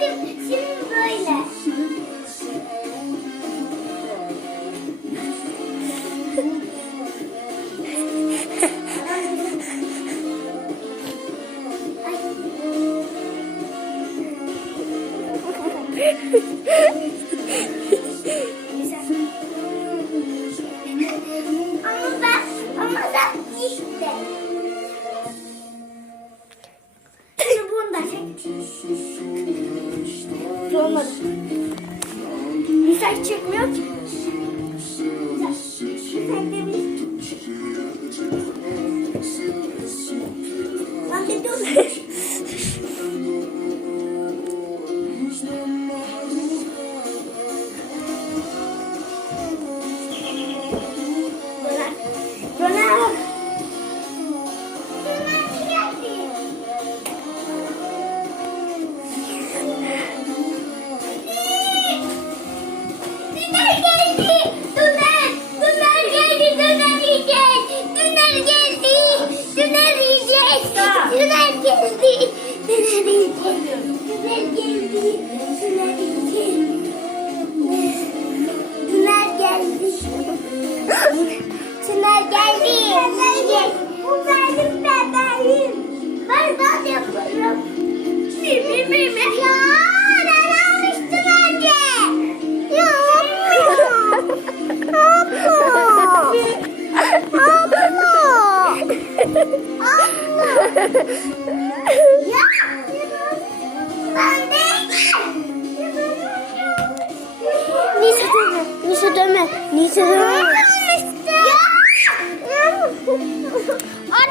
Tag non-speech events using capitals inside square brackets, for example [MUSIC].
gördüm. Şimdi böyle. Hehehehe [LAUGHS] Zorladım. Müsait çekmiyor ki. Müsait 你再说一句 Nisa dönme. Nisa dönme. Nisa dönme. Ay